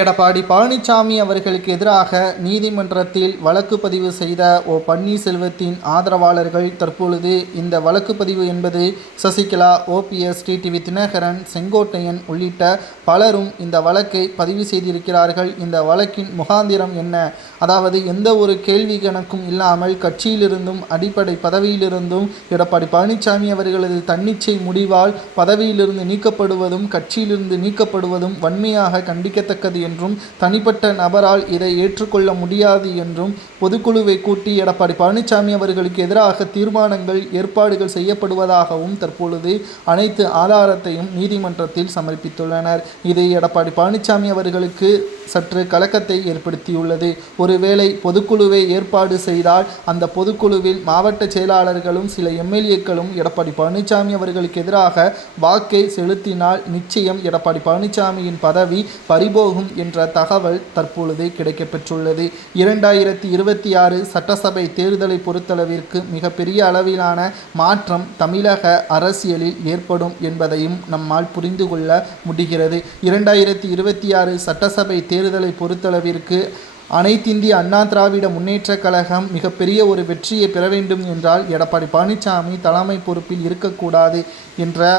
எடப்பாடி பழனிசாமி அவர்களுக்கு எதிராக நீதிமன்றத்தில் வழக்கு பதிவு செய்த பன்னீர்செல்வத்தின் ஆதரவாளர்கள் தற்பொழுது இந்த வழக்கு பதிவு என்பது சசிகலா, ஓபிஎஸ், டிடிவி தினகரன், செங்கோட்டையன் உள்ளிட்ட பலரும் இந்த வழக்கை பதிவு செய்திருக்கிறார்கள். இந்த வழக்கின் முகாந்திரம் என்ன? அதாவது எந்த ஒரு கேள்வி கணக்கும் இல்லாமல் கட்சியிலிருந்தும் அடிப்படை பதவியிலிருந்தும் எடப்பாடி பழனிசாமி அவர்களது தன்னிச்சை முடிவால் பதவியிலிருந்து நீக்கப்படுவதும் கட்சியிலிருந்து நீக்கப்படுவதும் வன்மையாக கண்டிக்கத்தக்கது என்றும் தனிப்பட்ட நபரால் இதை ஏற்றுக்கொள்ள முடியாது என்றும் பொதுக்குழுவை கூட்டி எடப்பாடி பழனிசாமி அவர்களுக்கு எதிராக தீர்மானங்கள் ஏற்பாடுகள் செய்யப்படுவதாகவும் தற்பொழுது அனைத்து ஆதாரத்தையும் நீதிமன்றத்தில் சமர்ப்பித்துள்ளனர். இது எடப்பாடி பழனிசாமி அவர்களுக்கு சற்று கலக்கத்தை ஏற்படுத்தியுள்ளது. ஒருவேளை பொதுக்குழுவை ஏற்பாடு செய்தால் அந்த பொதுக்குழுவில் மாவட்ட செயலாளர்களும் சில எம்எல்ஏக்களும் எடப்பாடி பழனிசாமி அவர்களுக்கு எதிராக வாக்கை செலுத்தினால் நிச்சயம் எடப்பாடி பழனிசாமியின் பதவி பறிபோகும் என்ற தகவல் தற்பொழுது கிடைக்கப்பெற்றுள்ளது. 2026 சட்டசபை தேர்தலை பொறுத்தளவிற்கு மிகப்பெரிய அளவிலான மாற்றம் தமிழக அரசியலில் ஏற்படும் என்பதையும் நம்மால் புரிந்து கொள்ள முடிகிறது. 2026 சட்டசபை தேர்தலை பொறுத்தளவிற்கு அனைத்திந்திய அண்ணா திராவிட முன்னேற்ற கழகம் மிகப்பெரிய ஒரு வெற்றியை பெற வேண்டும் என்றால் எடப்பாடி பழனிசாமி தலைமை பொறுப்பில் இருக்கக்கூடாது என்ற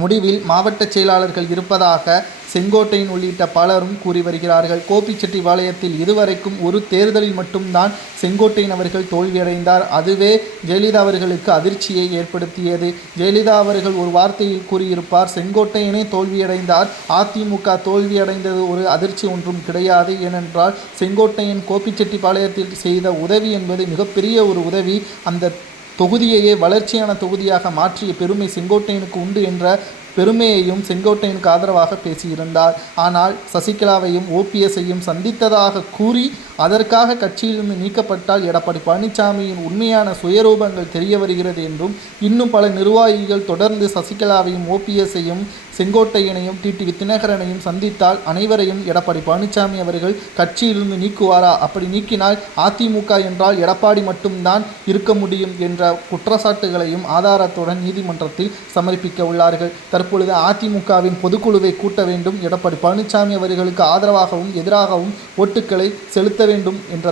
முடிவில் மாவட்ட செயலாளர்கள் இருப்பதாக செங்கோட்டையன் உள்ளிட்ட பலரும் கூறி வருகிறார்கள். கோபிச்செட்டிப்பாளையத்தில் இதுவரைக்கும் ஒரு தேர்தலில் மட்டும்தான் செங்கோட்டையன் அவர்கள் தோல்வியடைந்தார். அதுவே ஜெயலலிதா அவர்களுக்கு அதிர்ச்சியை ஏற்படுத்தியது. ஜெயலலிதா அவர்கள் ஒரு வார்த்தையில் கூறியிருப்பார், செங்கோட்டையனே தோல்வியடைந்தார், அதிமுக தோல்வியடைந்தது ஒரு அதிர்ச்சி ஒன்றும் கிடையாது. ஏனென்றால் செங்கோட்டையன் கோபிச்செட்டிப்பாளையத்தில் செய்த உதவி என்பது மிகப்பெரிய ஒரு உதவி. அந்த தொகுதியையே வளர்ச்சியான தொகுதியாக மாற்றிய பெருமை செங்கோட்டையனுக்கு உண்டு என்ற பெருமையையும் செங்கோட்டையனுக்கு ஆதரவாக பேசியிருந்தார். ஆனால் சசிகலாவையும் ஓபிஎஸ்ஸையும் சந்தித்ததாக கூறி அதற்காக கட்சியிலிருந்து நீக்கப்பட்டால் எடப்பாடி பழனிசாமியின் உண்மையான சுயரூபங்கள் தெரிய வருகிறது என்றும் இன்னும் பல நிர்வாகிகள் தொடர்ந்து சசிகலாவையும் ஓபிஎஸ்ஸையும் செங்கோட்டையனையும் டிடிவி தினகரனையும் சந்தித்தால் அனைவரையும் எடப்பாடி பழனிசாமி அவர்கள் கட்சியிலிருந்து நீக்குவாரா? அப்படி நீக்கினால் அதிமுக என்றால் எடப்பாடி மட்டும்தான் இருக்க முடியும் என்ற குற்றச்சாட்டுகளையும் ஆதாரத்துடன் நீதிமன்றத்தில் சமர்ப்பிக்க உள்ளார்கள். தற்பொழுது அதிமுகவின் பொதுக்குழுவை கூட்ட வேண்டும், எடப்பாடி பழனிசாமி அவர்களுக்கு ஆதரவாகவும் எதிராகவும் ஓட்டுக்களை செலுத்த வேண்டும் என்ற